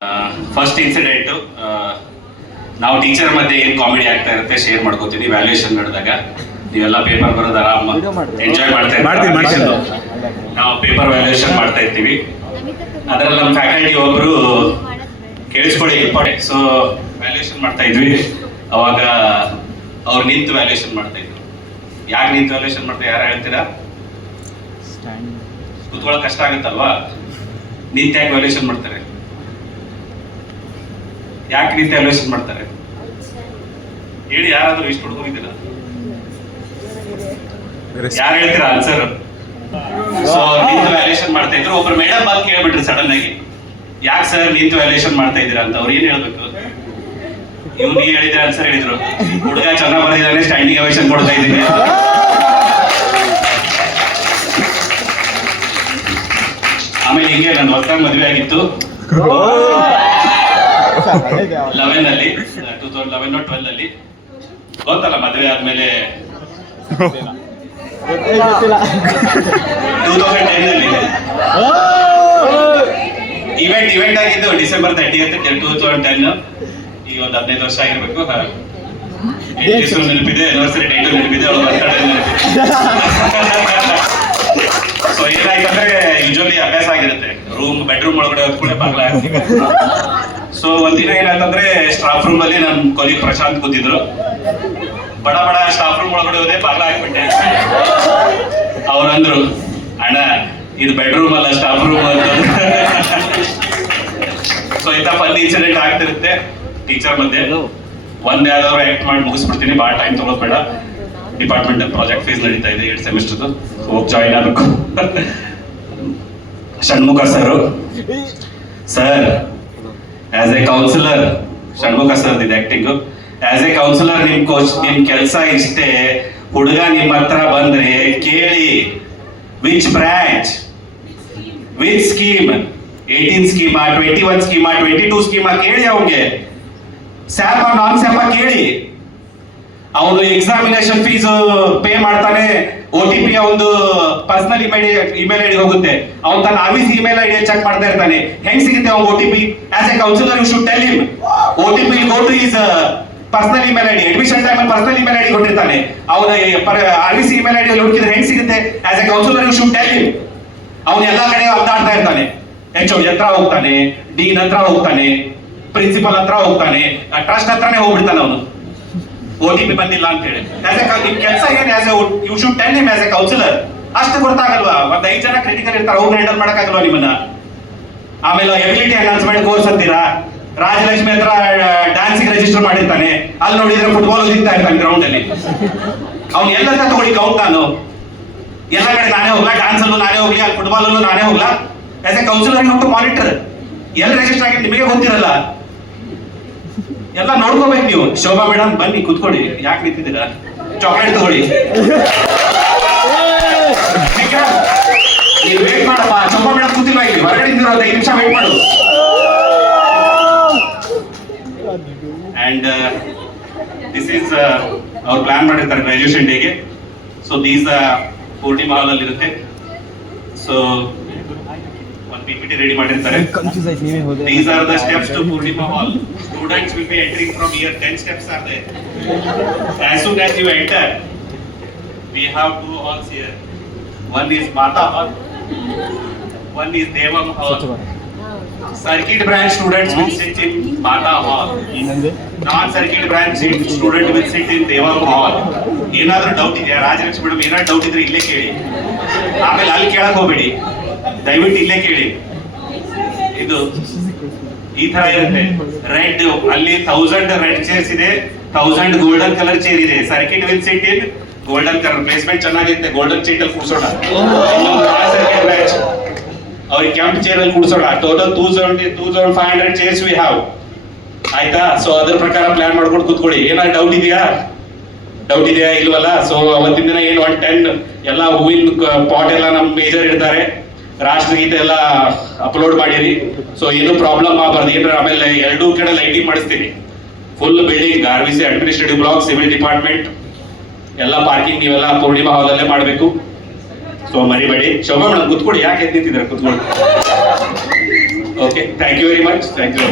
First incident ನಾವು teacher ಮಧ್ಯೆ ಏನು ಕಾಮಿಡಿ ಆಗ್ತಾ ಇರುತ್ತೆ ಶೇರ್ ಮಾಡ್ಕೋತೀನಿ. ವ್ಯಾಲ್ಯೂಯೇಷನ್ ನಡೆದಾಗ ನೀವೆಲ್ಲ ಪೇಪರ್ ಬರೋದು ಆರಾಮ ಎಂಜಾಯ್ ಮಾಡ್ತಾ ನಾವು ಪೇಪರ್ ವ್ಯಾಲ್ಯೂಯೇಷನ್ ಮಾಡ್ತಾ ಇರ್ತೀವಿ. ಅದರಲ್ಲಿ ನಮ್ಮ ಫ್ಯಾಕಲ್ಟಿ ಒಬ್ರು ಕೇಳಿಸ್ಕೊಳ್ಳಿ ಇಂಪಾರ್ಟೆಂಟ್. ಸೊ ವ್ಯಾಲ್ಯೂಯೇಷನ್ ಮಾಡ್ತಾ ಇದ್ವಿ. ಅವಾಗ ಅವ್ರು ನಿಂತು ವ್ಯಾಲ್ಯೂಯೇಷನ್ ಮಾಡ್ತಾ ಇದ್ರು. ಯಾಕೆ ನಿಂತು ವ್ಯಾಲ್ಯೂಯೇಷನ್ ಮಾಡ್ತಾ ಯಾರು ಹೇಳ್ತೀರಾ? ಕೂತ್ಕೊಳ್ಳೋಕೆ ಕಷ್ಟ ಆಗುತ್ತಲ್ವಾ? ನಿಂತು ಯಾಕೆ ವ್ಯಾಲ್ಯೂಯೇಷನ್ ಮಾಡ್ತಾರೆ? ಯಾಕೆ ನಿಂತು ವ್ಯಾಲ್ಯೂಯೇಷನ್ ಮಾಡ್ತಾರೆ ಹೇಳಿ. ಯಾರಾದ್ರೂ ಇಷ್ಟು ಹುಡುಗಿದ್ದೀರಾ? ಯಾರು ಹೇಳ್ತೀರಾ ಆನ್ಸರ್? ಸೊ ನಿಂತು ವ್ಯಾಲ್ಯೂಯೇಷನ್ ಮಾಡ್ತಾ ಇದ್ರು. ಒಬ್ರು ಮೇಡಮ್ ಬಂದು ಕೇಳ್ಬಿಟ್ರು ಸಡನ್ ಆಗಿ, ಯಾಕೆ ಸರ್ ನಿಂತು ವ್ಯಾಲ್ಯೂಯೇಷನ್ ಮಾಡ್ತಾ ಇದ್ದೀರಾ ಅಂತ. ಅವ್ರು ಏನ್ ಹೇಳ್ಬೇಕು? ಇವ್ನು ಹೇಳಿದ್ರೆ ಆನ್ಸರ್ ಹೇಳಿದ್ರು, ಹುಡುಗ ಚೆನ್ನಾಗಿ ಬರೆದಿದ್ದಾನೆ ಸ್ಟ್ಯಾಂಡಿಂಗ್ ಅವೇಷನ್ ಕೊಡ್ತಾ ಇದ್ದೀನಿ. ಆಮೇಲೆ ಹಿಂಗೆ ನನ್ನ ಹೊಸದಾಗಿ ಮದುವೆ ಆಗಿತ್ತು 11 ಅಲ್ಲಿ 2011 12 ಅಲ್ಲಿ. ಗೊತ್ತಲ್ಲ ಮದುವೆ ಆದ್ಮೇಲೆ 2010 ಅಲ್ಲಿ ಇವೆಂಟ್ ಆಗಿದ್ದು ಡಿಸೆಂಬರ್ 30th 2010. ಈಗ ಒಂದು 15 ವರ್ಷ ಆಗಿರ್ಬೇಕು. ಹೆಸರು ನೆನಪಿದೆ, ಆನಿವರ್ಸರಿ ಡೇಟು ನೆನಪಿದೆ, ಅವ್ರ ಬರ್ತಡೇ ನೆನಪಿದೆ. ಸೊ ಏನಾಯ್ತಂದ್ರೆ ಯೂಶುವಲಿ ಅಭ್ಯಾಸ ಆಗಿರುತ್ತೆ, ಬೆಡ್ರೂಮ್ ಒಳಗಡೆ ಕೂಡ ಬಾಗ್ಲ ಹಾಕಿ. ಸೊ ಒಂದಿನ ಏನಾಯ್ತಂದ್ರೆ ಸ್ಟಾಫ್ ರೂಮ್ ಅಲ್ಲಿ ನಮ್ ಕೊಲೀಗ್ ಪ್ರಶಾಂತ್ ಕೂತಿದ್ರು. ಬಡ ಸ್ಟಾಫ್ ರೂಮ್ ಒಳಗಡೆ ಹೋದೆ, ಬಾಗ್ಲ ಹಾಕ್ಬಿಟ್ಟೆ. ಅವ್ರಂದ್ರು, ಅಣ್ಣ ಇದು ಬೆಡ್ರೂಮ್ ಅಲ್ಲ ಸ್ಟಾಫ್ ರೂಮ್ ಅಂತ. ಸೊ ಇಂಥ ಫನ್ ಇನ್ಸಿಡೆಂಟ್ ಆಗ್ತಿರುತ್ತೆ ಟೀಚರ್ ಮಧ್ಯೆ. ಒಂದ್ ಯಾವ್ದಾದ್ರು ಆಕ್ಟ್ ಮಾಡಿ ಮುಗಿಸ್ಬಿಡ್ತೀನಿ, ಭಾಳ ಟೈಮ್ ತಗೋದ್ ಬೇಡ. ಡಿಪಾರ್ಟ್ಮೆಂಟಲ್ ಪ್ರಾಜೆಕ್ಟ್ ಫೇಸ್ ನಡೀತಾ ಇದೆ 8 ಸೆಮಿಸ್ಟರ್ದು, ಹೋಗಿ ಜಾಯಿನ್ ಆಗಬೇಕು. Shanmukha sir as a counsellor, Shanmukha sir ಇದೆ ಆಕ್ಟಿಂಗ್. ಆಸ್ ಎ ಕೌನ್ಸಿಲರ್ ನಿಮ್ ಕೆಲಸ ಇಷ್ಟೇ, ಹುಡುಗ ನಿಮ್ಮ ಹತ್ರ ಬಂದ್ರೆ ಕೇಳಿ ವಿಚ್ ಬ್ರಾಂಚ್, ವಿಚ್ ಸ್ಕೀಮ್, 18 ಸ್ಕೀಮಾ, 21 ಸ್ಕೀಮಾ, 22 ಸ್ಕೀಮಾ ಕೇಳಿ. ಅವ್ನಿಗೆ ಸ್ಯಾಪ ನಾನ್ ಸ್ಯಾಪ ಕೇಳಿ. ಅವನು ಎಕ್ಸಾಮಿನೇಷನ್ ಫೀಸ್ ಪೇ ಮಾಡ್ತಾನೆ, OTP ಒಂದು ಪರ್ಸನಲ್ ಇಮೇಲ್ ಐಡಿ ಹೋಗುತ್ತೆ, ಅವ್ನು ತನ್ನ ಆಫೀಸ್ ಇಮೇಲ್ ಐಡಿ ಚೆಕ್ ಮಾಡ್ತಾ ಇರ್ತಾನೆ. ಹೆಂಗ್ ಸಿಗುತ್ತೆ ಅವ್ನು OTP? As a counsellor you should tell him OTP go to his personal email ID. Admission time ಅಲ್ಲಿ ಪರ್ಸನಲ್ ಇಮೇಲ್ ಐಡಿ ಕೊಟ್ಟಿರ್ತಾನೆ, ಅವನ ಆಫೀಸ್ ಇಮೇಲ್ ಐಡಿ ಹುಡುಕಿದ್ರೆ ಹೆಂಗ್ ಸಿಗುತ್ತೆ? As a counsellor you should tell him. ಅವನು ಎಲ್ಲಾ ಕಡೆ ಅಡ್ಡಾಡ್ತಾ ಇರ್ತಾನೆ, HOD ಹತ್ರ ಹೋಗ್ತಾನೆ, ಡೀನ್ ಹತ್ರ ಹೋಗ್ತಾನೆ, ಪ್ರಿನ್ಸಿಪಲ್ ಹತ್ರ ಹೋಗ್ತಾನೆ, ಟ್ರಸ್ಟ್ ಹತ್ರನೇ ಹೋಗ್ಬಿಡ್ತಾನೆ ಅವನು, OTP ಬಂದಿಲ್ಲ ಅಂತ ಹೇಳಿ. ನಿಮ್ ಕೆಲಸ ಏನ್? You should tell him as a counsellor. ಅಷ್ಟು ಗೊತ್ತಾಗಲ್ವಾ? ಒಂದ್ 5 ಜನ ಕ್ರಿಟಿಕಲ್ ಇರ್ತಾರೆ, ಅವ್ರನ್ನ ಹ್ಯಾಂಡಲ್ ಮಾಡಕ್ಕಾಗಲ್ವಾ ನಿಮ್ಮನ್ನ? ಆಮೇಲೆ ಎಬಿಲಿಟಿ ಅನೌನ್ಸ್ಮೆಂಟ್ ಕೋರ್ಸ್ ಅಂತೀರಾ, ರಾಜಲಕ್ಷ್ಮಿ ಹತ್ರ ಡ್ಯಾನ್ಸಿಗೆ ರಿಜಿಸ್ಟರ್ ಮಾಡಿರ್ತಾನೆ, ಅಲ್ಲಿ ನೋಡಿದ್ರೆ ಫುಟ್ಬಾಲ್ ಓದಿಸ್ತಾ ಇರ್ತಾನೆ ಗ್ರೌಂಡ್ ಅಲ್ಲಿ. ಅವ್ನು ಎಲ್ಲಂತ ತಗೊಳ್ಳಿ ಕೌಂಟ್. ನಾನು ಎಲ್ಲ ಕಡೆ ನಾನೇ ಹೋಗ್ಲಾ, ಡ್ಯಾನ್ಸ್ ಅಲ್ಲೂ ನಾನೇ ಹೋಗ್ಲಿ, ಅಲ್ಲಿ ಫುಟ್ಬಾಲ್ ಅಲ್ಲೂ ನಾನೇ ಹೋಗ್ಲಾ? As a counsellor you to monitor. ಎಲ್ಲಿ ರಿಜಿಸ್ಟರ್ ಆಗಿ ನಿಮಗೆ ಗೊತ್ತಿರಲ್ಲ, ಎಲ್ಲ ನೋಡ್ಕೋಬೇಕು ನೀವು. ಶೋಭಾ ಮೇಡಮ್ ಬನ್ನಿ ಕೂತ್ಕೊಳ್ಳಿ, ಯಾಕೆ ನಿಂತಿದ್ದೀರಾ? ಚಾಕ್ಲೇಟ್ ತಗೊಳ್ಳಿ. ನೀವು ವೇಟ್ ಮಾಡಪ್ಪ, ಶೋಭಾ ಮೇಡಮ್ ಕೂತಿಲ್ವಾ ಇಲ್ಲಿ? ಹೊರಗಡೆ ನಿಂತಿರೋ 5 ನಿಮಿಷ ವೇಟ್ ಮಾಡು. ಅಂಡ್ ದಿಸ್ ಈಸ್ ಅವ್ರು ಪ್ಲಾನ್ ಮಾಡಿರ್ತಾರೆ ಗ್ರಾಜುಯೇಷನ್ ಡೇಗೆ. ಸೊ ದೀಸ್ ಪೂರ್ಣಿಮಾ ಹಾಲ್ ಅಲ್ಲಿ ಇರುತ್ತೆ. ಸೊ PPT ready ಮಾಡಿರ್ತಾರೆ. These are the steps to Purnima Hall. Students will be entering from here. 10 steps are there. As soon as you enter, we have 2 halls here. One is Mata Hall, one is Devam Hall. Circuit branch students will sit in Mata Hall. Non-circuit branch student will sit in Devam Hall. ಏನಾದ್ರೂ doubt ಇದೆಯಾ? Rajalakshmi madam ಏನಾದ್ರು doubt ಇದ್ರೆ ಇಲ್ಲೇ ಕೇಳಿ, ಆಮೇಲೆ ಅಲ್ಲಿ ಕೇಳಕ್ ಹೋಗ್ಬೇಡಿ, ದಯವಿಟ್ಟು ಇಲ್ಲೇ ಕೇಳಿ. ಇದು ಈ ತರ ಇರುತ್ತೆ. ರೆಡ್ ಅಲ್ಲಿ 1000 ರೆಡ್ ಚೇರ್ಸ್ ಇದೆ, 1000 ಗೋಲ್ಡನ್ ಕಲರ್ ಚೇರ್ ಇದೆ. Circuit will sit in golden colour. Placement ಚೆನ್ನಾಗಿರುತ್ತೆ, ಗೋಲ್ಡನ್ ಸೀಟ್ ಅಲ್ಲಿ ಕೂರ್ಸೋಣ. ಸರ್ಕಿಟ್ ಬ್ರಾಂಚ್ ಅವ್ರಿಗೆ ಕೆಂಪು ಚೇರ್ ಅಲ್ಲಿ ಕೂರ್ಸೋಣ. Total 2500 chairs we have. ಆಯ್ತಾ? ಸೊ ಅದ್ರ ಪ್ರಕಾರ ಪ್ಲಾನ್ ಮಾಡ್ಕೊಂಡು ಕೂತ್ಕೊಳ್ಳಿ. ಏನಾದ್ರು ಡೌಟ್ ಇದೆಯಾ ಇಲ್ವಲ್ಲ? ಸೊ ಅವತ್ತಿನ ದಿನ ಏನು 110 ಎಲ್ಲ ಹೂವಿನ ಪಾಟ್ ಎಲ್ಲ ನಮ್ ಮೇಜರ್ ಇಡ್ತಾರೆ, ರಾಷ್ಟ್ರಗೀತೆ ಎಲ್ಲ ಅಪ್ಲೋಡ್ ಮಾಡಿರಿ. ಸೊ ಏನು ಪ್ರಾಬ್ಲಮ್ ಆಗಬಾರ್ದು. ಏನಾರ ಆಮೇಲೆ 2 ಕಡೆ ಲೈಟಿಂಗ್ ಮಾಡಿಸ್ತೀನಿ. Full building RVC administrative block, civil department ಎಲ್ಲ ಪಾರ್ಕಿಂಗ್ ನೀವೆಲ್ಲ ಪೂರ್ಣಿಮಾ ಹಾಲ್ ಅಲ್ಲೇ ಮಾಡಬೇಕು. ಸೊ ಮರಿಬೇಡಿ. ಶೋಭಾ ಮೇಡಮ್ ಕೂತ್ಕೊಳ್ಳಿ, ಯಾಕೆ ಎದ್ದಿದ್ದಾರೆ? ಕೂತ್ಕೊಳ್ಳಿ. Okay thank you very much thank you.